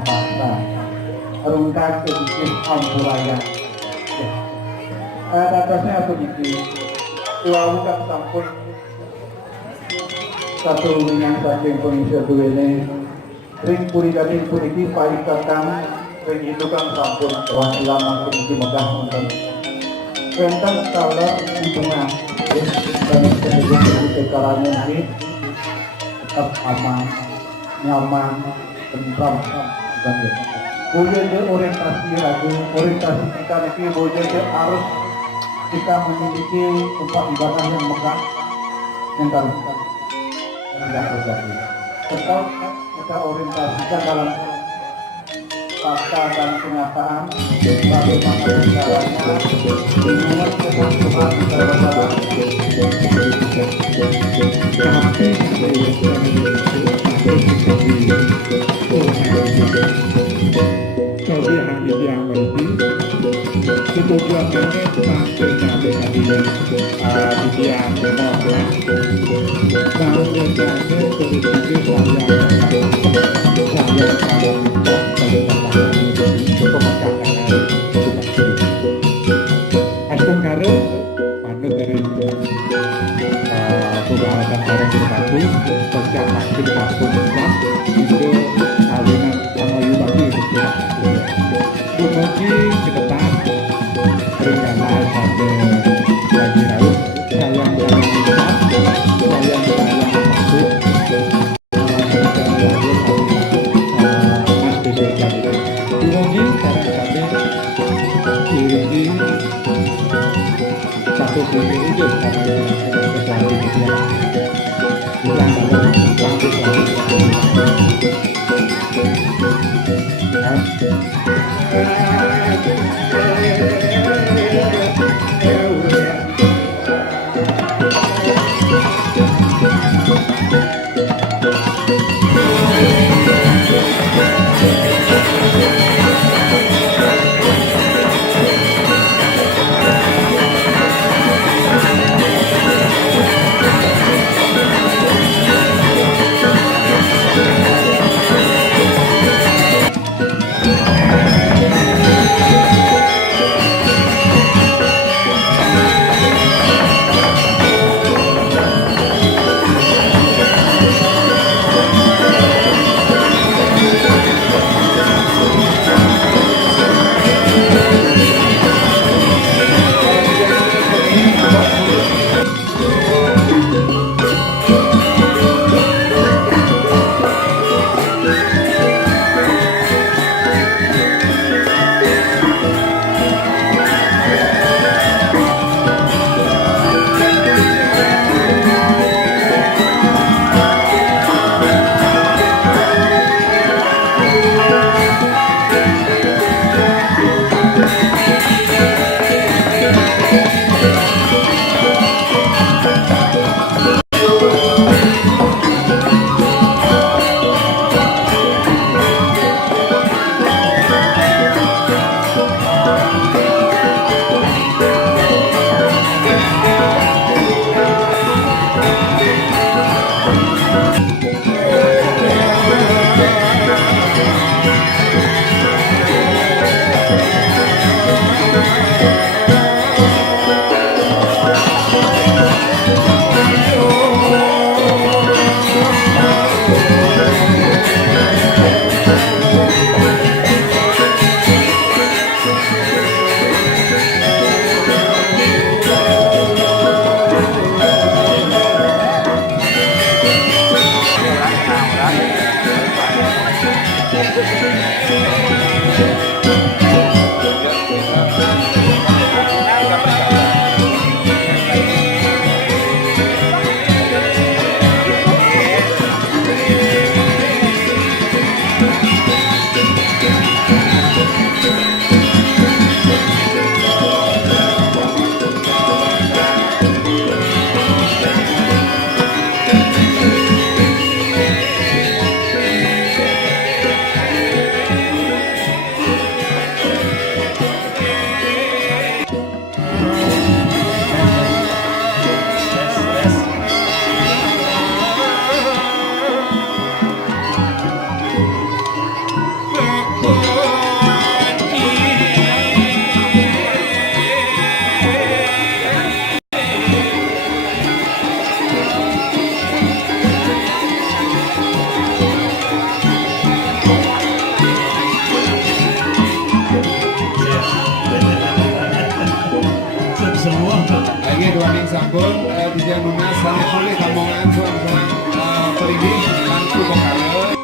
Mahapaksa Rungkat kebikin Ampuraya atasnya aku bikin Uang bukan sampun Satu minyak saking pengisi duwene Ring puri kami puriki paikatan Ring itu kan sampun Tuhan ilama kemudian megah nonton Wenten kalau hubungan Dan kemudian sekarangnya ini Tetap aman Nyaman Tentram Dan boleh dia orientasi lagi Orientasi kita ini boleh dia harus Kita memiliki tempat ibadah yang megah Yang harus tidak terjadi tetap kita orientasikan dalam fakta dan kenyataan bagaimana caranya menguat kebutuhan masyarakat kemudiannya sampai sampai tadi dia menolak kalau misalnya politik Aston Karo manut dari pembahasan orang berbatu sejak makin tahun Islam itu kawinan sama Yubaki Mugi ke depan berencana sampai lagi laut sayang Islam sayang masuk Mas Besok Mugi sekarang kami diiringi satu sini itu karena sesuatu dia bilang dalam satu sami sampun dijang lunas sangat boleh kamongan soal perigi langkung bakal